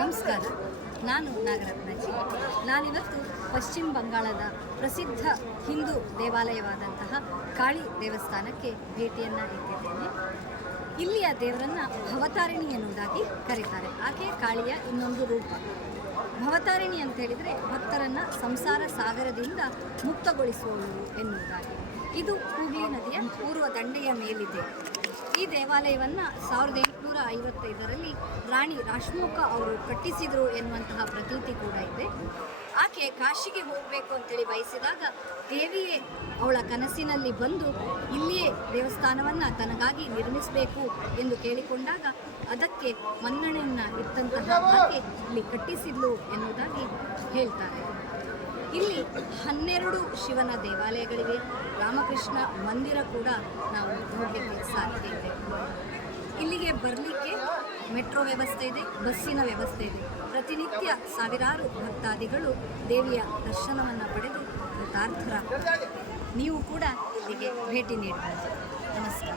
ನಮಸ್ಕಾರ. ನಾನು ನಾಗರತ್ನಾಜಿ. ನಾನಿವತ್ತು ಪಶ್ಚಿಮ ಬಂಗಾಳದ ಪ್ರಸಿದ್ಧ ಹಿಂದೂ ದೇವಾಲಯವಾದಂತಹ ಕಾಳಿ ದೇವಸ್ಥಾನಕ್ಕೆ ಭೇಟಿಯನ್ನು ಇಟ್ಟಿದ್ದೇನೆ. ಇಲ್ಲಿಯ ದೇವರನ್ನು ಭವತಾರಿಣಿ ಎನ್ನುವುದಾಗಿ ಕರೀತಾರೆ. ಆಕೆ ಕಾಳಿಯ ಇನ್ನೊಂದು ರೂಪ. ಭವತಾರಿಣಿ ಅಂತ ಹೇಳಿದರೆ ಭಕ್ತರನ್ನು ಸಂಸಾರ ಸಾಗರದಿಂದ ಮುಕ್ತಗೊಳಿಸುವಳು ಎನ್ನುವುದಾಗಿ. ಇದು ಹೂಗ್ಲಿ ನದಿಯ ಪೂರ್ವ ದಂಡೆಯ ಮೇಲಿದೆ. ಈ ದೇವಾಲಯವನ್ನು 1855ರಲ್ಲಿ ರಾಣಿ ರಾಷ್ಮೋಕ ಅವರು ಕಟ್ಟಿಸಿದರು ಎನ್ನುವಂತಹ ಪ್ರತೀತಿ ಕೂಡ ಇದೆ. ಆಕೆ ಕಾಶಿಗೆ ಹೋಗಬೇಕು ಅಂತೇಳಿ ಬಯಸಿದಾಗ ದೇವಿಯೇ ಅವಳ ಕನಸಿನಲ್ಲಿ ಬಂದು ಇಲ್ಲಿಯೇ ದೇವಸ್ಥಾನವನ್ನು ತನಗಾಗಿ ನಿರ್ಮಿಸಬೇಕು ಎಂದು ಕೇಳಿಕೊಂಡಾಗ ಅದಕ್ಕೆ ಮನ್ನಣೆಯನ್ನು ಇತ್ತಂತಹ ಆಕೆ ಇಲ್ಲಿ ಕಟ್ಟಿಸಿದ್ಲು ಎನ್ನುವುದಾಗಿ ಹೇಳ್ತಾರೆ. ಇಲ್ಲಿ 12 ಶಿವನ ದೇವಾಲಯಗಳಿವೆ. ರಾಮಕೃಷ್ಣ ಮಂದಿರ ಕೂಡ ನಾವು ನೋಡಲಿಕ್ಕೆ ಸಾಧ್ಯ ಇದೆ. ಇಲ್ಲಿಗೆ ಬರಲಿಕ್ಕೆ ಮೆಟ್ರೋ ವ್ಯವಸ್ಥೆ ಇದೆ, ಬಸ್ಸಿನ ವ್ಯವಸ್ಥೆ ಇದೆ. ಪ್ರತಿನಿತ್ಯ ಸಾವಿರಾರು ಭಕ್ತಾದಿಗಳು ದೇವಿಯ ದರ್ಶನವನ್ನು ಪಡೆದು ಕೃತಾರ್ಥರಾಗ್ತಾರೆ. ನೀವು ಕೂಡ ಇಲ್ಲಿಗೆ ಭೇಟಿ ನೀಡಬಹುದು. ನಮಸ್ಕಾರ.